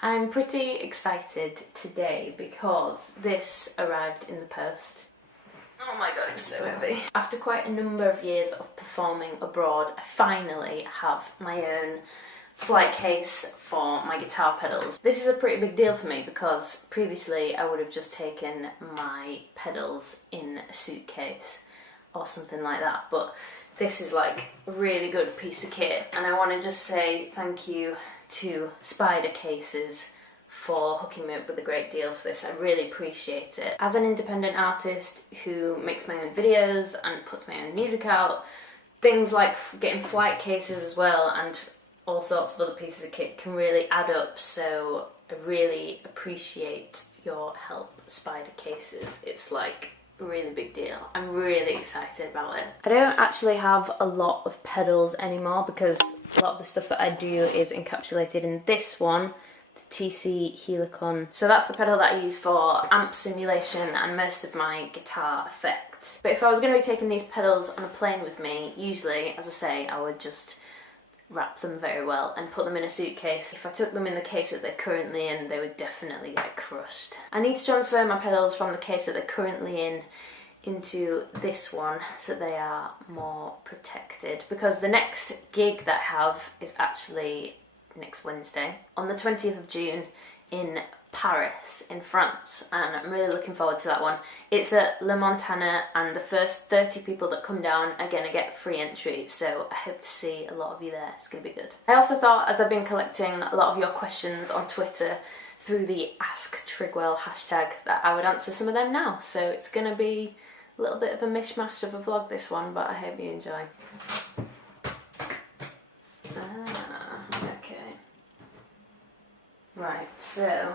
I'm pretty excited today because this arrived in the post. Oh my god, it's so heavy. After quite a number of years of performing abroad, I finally have my own flight case for my guitar pedals. This is a pretty big deal for me because previously I would have just taken my pedals in a suitcase or something like that, but this is like a really good piece of kit, and I want to just say thank you to Spider Cases for hooking me up with a great deal for this. I really appreciate it. As an independent artist who makes my own videos and puts my own music out, things like getting flight cases as well and all sorts of other pieces of kit can really add up, so I really appreciate your help, Spider Cases. It's like a really big deal. I'm really excited about it. I don't actually have a lot of pedals anymore because a lot of the stuff that I do is encapsulated in this one, the TC Helicon. So that's the pedal that I use for amp simulation and most of my guitar effects. But if I was going to be taking these pedals on a plane with me, usually, as I say, I would just wrap them very well and put them in a suitcase. If I took them in the case that they're currently in, they would definitely get crushed. I need to transfer my pedals from the case that they're currently in into this one so they are more protected, because the next gig that I have is actually next Wednesday on the 20th of June in Paris in France, and I'm really looking forward to that one. It's at Le Montana, and the first 30 people that come down are going to get free entry, so I hope to see a lot of you there. It's going to be good. I also thought, as I've been collecting a lot of your questions on Twitter through the Ask Trigwell hashtag, that I would answer some of them now, so it's going to be a little bit of a mishmash of a vlog, this one, but I hope you enjoy. Okay. Right, so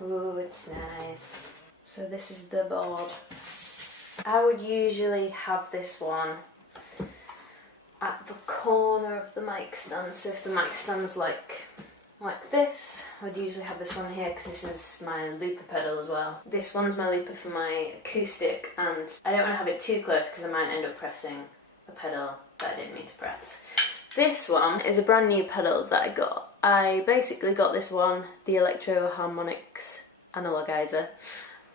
ooh, it's nice. So this is the board. I would usually have this one at the corner of the mic stand. So if the mic stand's like this, I'd usually have this one here because this is my looper pedal as well. This one's my looper for my acoustic, and I don't want to have it too close because I might end up pressing a pedal that I didn't mean to press. This one is a brand new pedal that I got. I basically got this one, the Electro Harmonics Analogizer,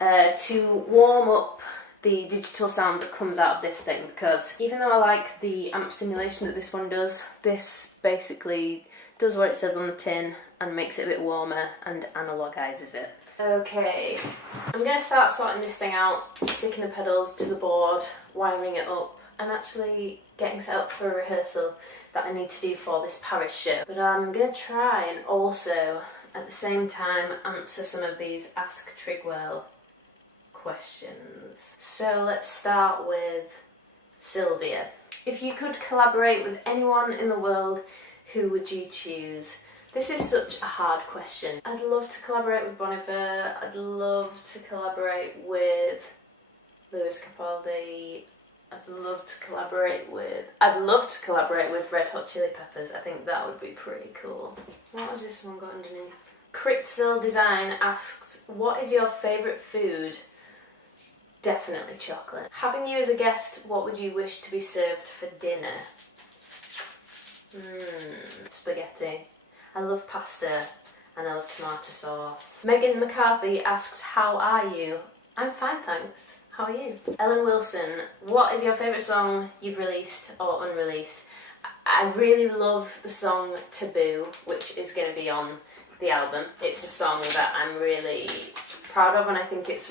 to warm up the digital sound that comes out of this thing, because even though I like the amp simulation that this one does, this basically does what it says on the tin and makes it a bit warmer and analogizes it. Okay, I'm going to start sorting this thing out, sticking the pedals to the board, wiring it up, and actually getting set up for a rehearsal that I need to do for this Paris show. But I'm going to try and also, at the same time, answer some of these Ask Trigwell questions. So let's start with Sylvia. If you could collaborate with anyone in the world, who would you choose? This is such a hard question. I'd love to collaborate with Bon Iver, I'd love to collaborate with Lewis Capaldi, I'd love to collaborate with Red Hot Chili Peppers. I think that would be pretty cool. What has this one got underneath? Critzel Design asks, what is your favourite food? Definitely chocolate. Having you as a guest, what would you wish to be served for dinner? Spaghetti. I love pasta and I love tomato sauce. Megan McCarthy asks, how are you? I'm fine, thanks. How are you? Ellen Wilson, what is your favourite song you've released or unreleased? I really love the song Taboo, which is going to be on the album. It's a song that I'm really proud of, and I think we've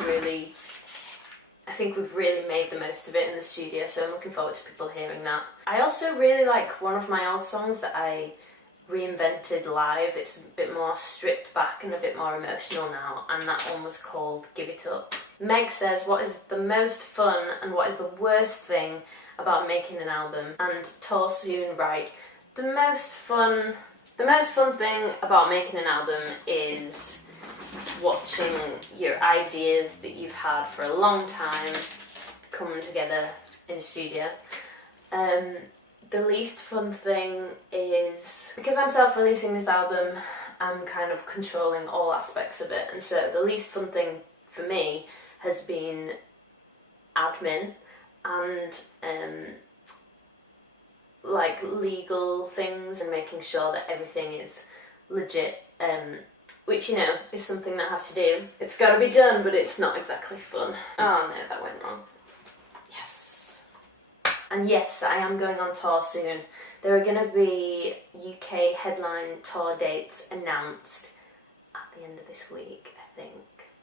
really made the most of it in the studio, so I'm looking forward to people hearing that. I also really like one of my old songs that I reinvented live. It's a bit more stripped back and a bit more emotional now, and that one was called Give It Up. Meg says, what is the most fun and what is the worst thing about making an album? And Torsoon write, the most fun thing about making an album is watching your ideas that you've had for a long time come together in a studio. The least fun thing is, because I'm self-releasing this album, I'm kind of controlling all aspects of it, and so the least fun thing for me has been admin and like legal things and making sure that everything is legit, which, you know, is something that I have to do. It's got to be done, but it's not exactly fun. Oh no, that went wrong. Yes. And yes, I am going on tour soon. There are going to be UK headline tour dates announced at the end of this week, I think.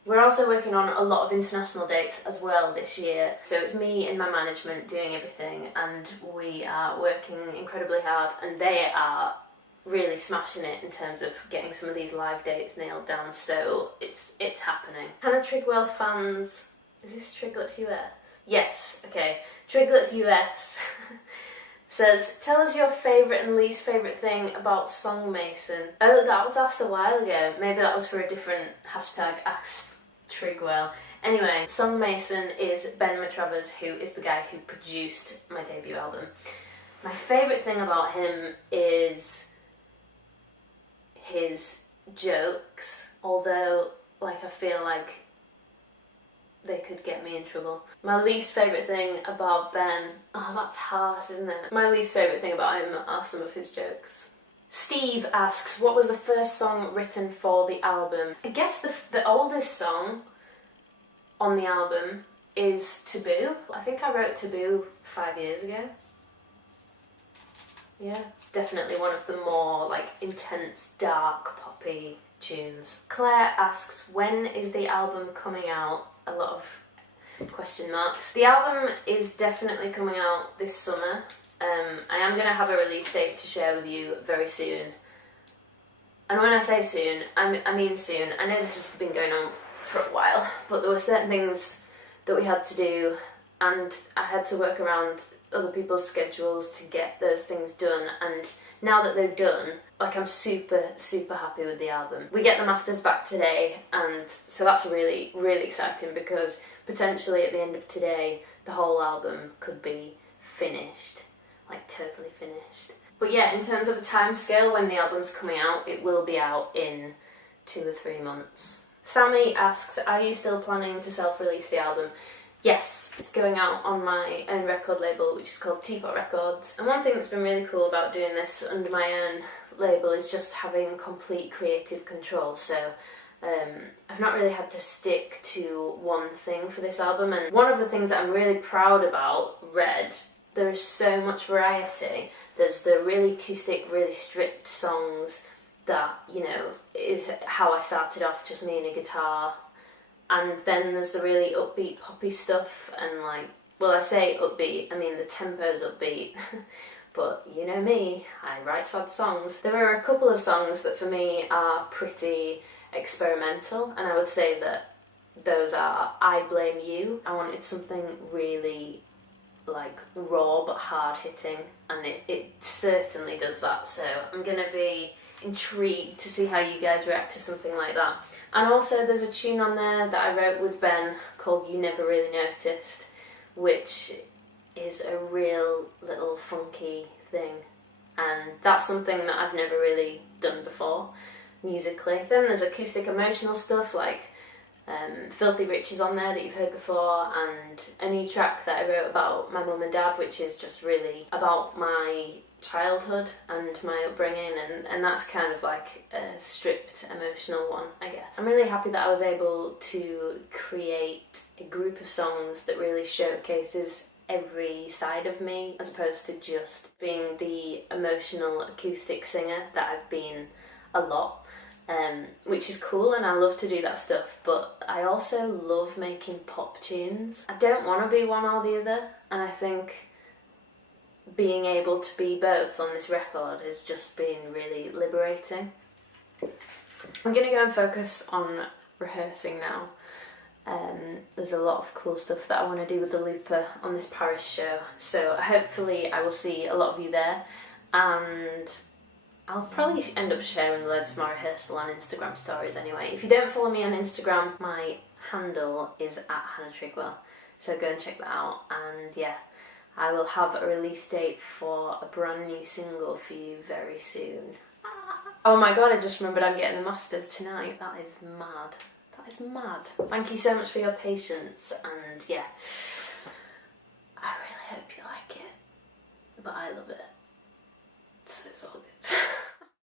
We're also working on a lot of international dates as well this year. So it's me and my management doing everything, and we are working incredibly hard, and they are really smashing it in terms of getting some of these live dates nailed down. So it's happening. Hannah Trigwell fans, is this Triglets US? Yes, okay. Triglets US says, tell us your favourite and least favourite thing about Songmason. Oh, that was asked a while ago. Maybe that was for a different hashtag, asked Trigwell. Anyway, Songmason is Ben Matravers, who is the guy who produced my debut album. My favourite thing about him is his jokes, although, like, I feel like they could get me in trouble. My least favourite thing about Ben, oh, that's harsh, isn't it? My least favourite thing about him are some of his jokes. Steve asks, what was the first song written for the album? I guess the oldest song on the album is Taboo. I think I wrote Taboo 5 years ago. Yeah, definitely one of the more, like, intense, dark, poppy tunes. Claire asks, when is the album coming out? A lot of question marks. The album is definitely coming out this summer. I am going to have a release date to share with you very soon. And when I say soon, I mean soon. I know this has been going on for a while, but there were certain things that we had to do, and I had to work around other people's schedules to get those things done, and now that they're done, like, I'm super, super happy with the album. We get the masters back today, and so that's really, really exciting, because potentially at the end of today, the whole album could be finished, like totally finished. But yeah, in terms of a time scale when the album's coming out, it will be out in 2 or 3 months. Sammy asks, are you still planning to self-release the album? Yes, it's going out on my own record label, which is called Teapot Records. And one thing that's been really cool about doing this under my own label is just having complete creative control. So I've not really had to stick to one thing for this album. And one of the things that I'm really proud about, Red, there is so much variety. There's the really acoustic, really stripped songs that, you know, is how I started off, just me and a guitar. And then there's the really upbeat poppy stuff, and, like, well, I say upbeat, I mean the tempo's upbeat, but you know me, I write sad songs. There are a couple of songs that for me are pretty experimental, and I would say that those are I Blame You. I wanted something really, like, raw but hard hitting, and it certainly does that, so I'm gonna be intrigued to see how you guys react to something like that. And also there's a tune on there that I wrote with Ben called You Never Really Noticed, which is a real little funky thing, and that's something that I've never really done before musically. Then there's acoustic emotional stuff like Filthy Rich is on there that you've heard before, and a new track that I wrote about my mum and dad, which is just really about my childhood and my upbringing, and that's kind of like a stripped emotional one, I guess. I'm really happy that I was able to create a group of songs that really showcases every side of me, as opposed to just being the emotional acoustic singer that I've been a lot. Which is cool, and I love to do that stuff, but I also love making pop tunes. I don't want to be one or the other, and I think being able to be both on this record has just been really liberating. I'm going to go and focus on rehearsing now. There's a lot of cool stuff that I want to do with the Looper on this Paris show, so hopefully I will see a lot of you there, and I'll probably end up sharing loads of my rehearsal on Instagram stories anyway. If you don't follow me on Instagram, my handle is @HannahTrigwell, so go and check that out. And yeah, I will have a release date for a brand new single for you very soon. Oh my god, I just remembered I'm getting the masters tonight. That is mad. That is mad. Thank you so much for your patience, and yeah, I really hope you like it, but I love it.